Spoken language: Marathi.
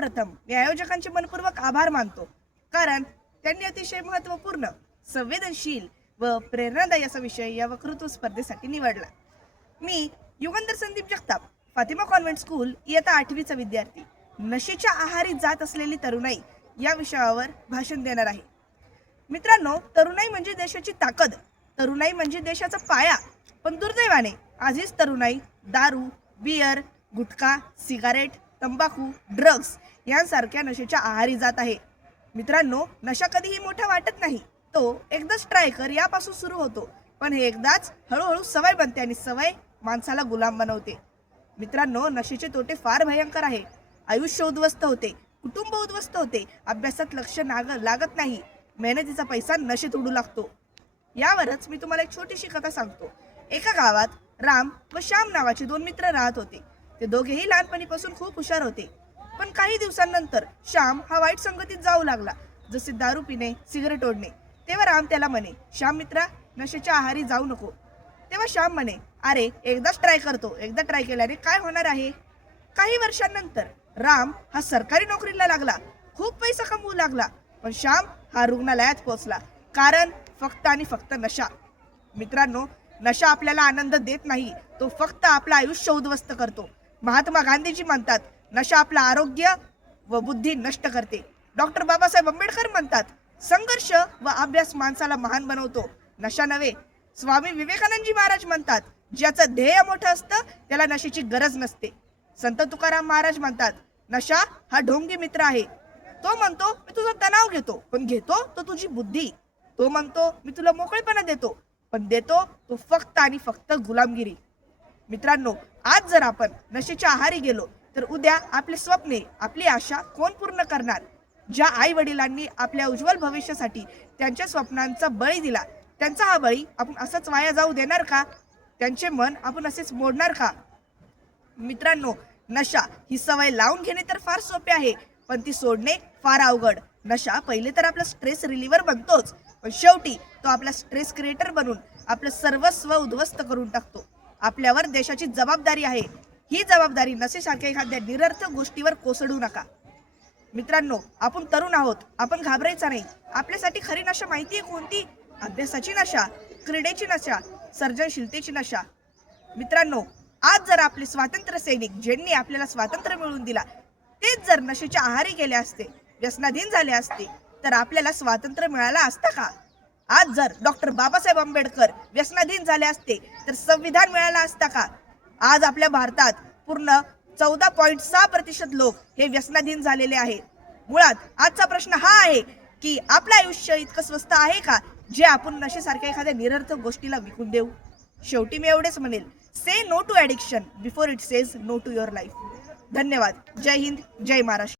सर्वप्रथम मी आयोजकांचे मनपूर्वक आभार मानतो. कारण त्यांनी अतिशय महत्त्वपूर्ण संवेदनशील व प्रेरणादायी असा विषय या वक्तृत्व स्पर्धेसाठी निवडला. मी युगंधर संदीप जगताप फातिमा कॉन्व्हेंट स्कूल इयत्ता आठवीचा विद्यार्थी नशेच्या आहारी जात असलेली तरुणाई या विषयावर भाषण देणार आहे. मित्रांनो तरुणाई म्हणजे देशाची ताकद तरुणाई म्हणजे देशाचा पाया. पण दुर्दैवाने आजहीच तरुणाई दारू बियर गुटखा सिगारेट तंबाखू ड्रग्स यांसारख्या नशेच्या आहारी जात आहे. मित्रांनो नशा कधीही मोठा वाटत नाही. तो एकदाच ट्राय कर यापासून सुरू होतो. पण हे एकदाच हळूहळू सवय बनते आणि सवय माणसाला गुलाम बनवते. मित्रांनो नशेचे तोटे फार भयंकर आहे. आयुष्य उद्ध्वस्त होते कुटुंब उद्ध्वस्त होते अभ्यासात लक्ष नाग लागत नाही. मेहनतीचा पैसा नशेत उडू लागतो. यावरच मी तुम्हाला एक छोटीशी कथा सांगतो. एका गावात राम व श्याम नावाचे दोन मित्र राहत होते. ते दोघेही लहानपणीपासून खूप हुशार होते. पण काही दिवसांनंतर श्याम हा वाईट संगतीत जाऊ लागला. जसे दारू पिणे सिगरेट ओढणे. तेव्हा राम त्याला म्हणे श्याम मित्रा नशेच्या आहारी जाऊ नको. तेव्हा श्याम म्हणे अरे एकदाच ट्राय करतो. एकदा ट्राय केल्याने काय होणार आहे? काही वर्षांनंतर राम हा सरकारी नोकरीला लागला. खूप पैसा कमवू लागला. पण श्याम हा रुग्णालयात पोहोचला. कारण फक्त आणि फक्त नशा. मित्रांनो नशा आपल्याला आनंद देत नाही. तो फक्त आपलं आयुष्य उद्ध्वस्त करतो. महात्मा गांधीजी म्हणतात नशा आपलं आरोग्य व बुद्धी नष्ट करते. डॉक्टर बाबासाहेब आंबेडकर म्हणतात संघर्ष व अभ्यास माणसाला महान बनवतो. नशा नव्हे स्वामी विवेकानंदजी महाराज म्हणतात ज्याचं ध्येय मोठं असतं त्याला नशेची गरज नसते. संत तुकाराम महाराज म्हणतात नशा हा ढोंगी मित्र आहे. तो म्हणतो मी तुझा तणाव घेतो पण घेतो तो तुझी बुद्धी. तो म्हणतो मी तुला मोकळेपणा देतो पण देतो तो फक्त आणि फक्त गुलामगिरी. मित्रांनो आज जर आपण नशेच्या आहारी गेलो तर उद्या आपले स्वप्ने आपली आशा कोण पूर्ण करणार? ज्या आई वडिलांनी आपल्या उज्ज्वल भविष्यासाठी त्यांच्या स्वप्नांचा बळी दिला त्यांचा हा बळी आपण असंच वाया जाऊ देणार का? त्यांचे मन आपण असेच मोडणार का? मित्रांनो नशा ही सवय लावून घेणे तर फार सोपे आहे पण ती सोडणे फार अवघड. नशा पहिले तर आपला स्ट्रेस रिलीव्हर बनतोच पण शेवटी तो आपला स्ट्रेस क्रिएटर बनून आपलं सर्वस्व उद्ध्वस्त करून टाकतो. आपल्यावर देशाची जबाबदारी आहे. ही जबाबदारी नशेसारख्या एखाद्या निरर्थक गोष्टीवर कोसळू नका. मित्रांनो आपण तरुण आहोत. आपण घाबरायचा नाही. आपल्यासाठी खरी नशा माहिती आहे कोणती? अभ्यासाची नशा क्रीडेची नशा सर्जनशीलतेची नशा. मित्रांनो आज जर आपले स्वातंत्र्य सैनिक ज्यांनी आपल्याला स्वातंत्र्य मिळवून दिला तेच जर नशेच्या आहारी गेले असते व्यसनाधीन झाले असते तर आपल्याला स्वातंत्र्य मिळाला असता का? आज जर डॉक्टर बाबासाहेब आंबेडकर व्यसनाधीन झाले असते तर संविधान मिळाला असता का? आज आपल्या भारतात पूर्ण चौदा पॉईंट सहा प्रतिशत लोक हे व्यसनाधीन झालेले आहेत. मुळात आजचा प्रश्न हा आहे की आपलं आयुष्य इतकं स्वस्त आहे का जे आपण नशेसारख्या एखाद्या निरर्थक गोष्टीला विकून देऊ? शेवटी मी एवढेच म्हणेल say no to addiction before it says no to your life धन्यवाद. जय हिंद जय महाराष्ट्र.